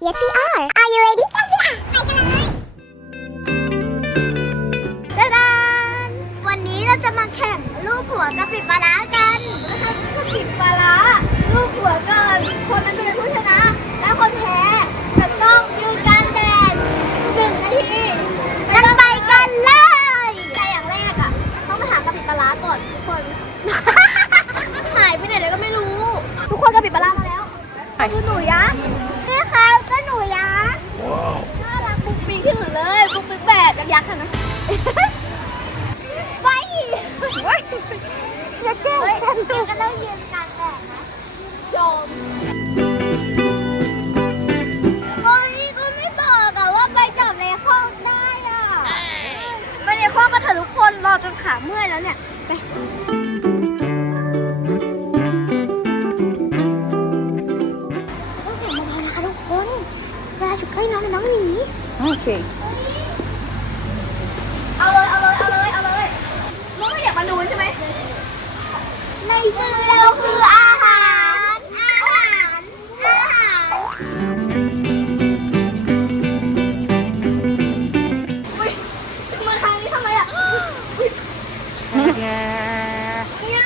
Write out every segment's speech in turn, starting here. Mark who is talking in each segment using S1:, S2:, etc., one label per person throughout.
S1: Yes we are Are you ready Yes we are ไปกันเลยตาดานวันนี้เราจะมาแข่งลูกหัวกะปิปลาร้ากันกะปิปลาร้าลูกหัวก่อนคนนั้นจะเป็นผู้ชนะ และคนแพ้จะต้องยืนกลารแดดหนึ่งนาทีแล้วไปกันเลยแต่อย่างแรกอะต้องไปหากะปิปลาร้าก่อนทุกคน หายไปไหนเลยก็ไม่รู้ ทุกคนกะปิปลาร้ามาแล้วคือหนูยักษ์นี่ค่ะก็หนูยักษ์ น่ารักปุ๊กปิ๊กที่สุดเลยปุ๊กปิ๊กแบบยักษ์ค่ะนะไปอย่าแกล้งกันก็ต้องยืนกลางแดดนะโยมโอ้ยก็ไม่บอกอะว่าไปจับในห้องได้อะไปในห้องก็เถอะทุกคนรอจนขาเมื่อยแล้วเนี่ยไป วลาอยู่ใกล้น้องเป็นน้องหนี
S2: โอเค
S1: เอาเลย เอาเลย เอาเลย เอาเลยน้องไม่อยากมาดูใช่ไหมในมือเราคืออาหาร อาหาร อาหาร อุ้ยมาทางนี้ทำไมอะอุ๊ยเนี่ย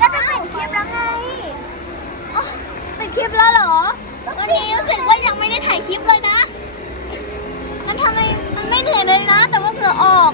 S1: ก็จะเป็นคลิปแล้วไงอ๋อเป็นคลิปแล้วเหรอ วันนี้รู้สึกว่ายังไม่ได้ถ่ายคลิปเลยนะ มันทำไมมันไม่เหนื่อยเลยนะ แต่ว่าเหงื่อออก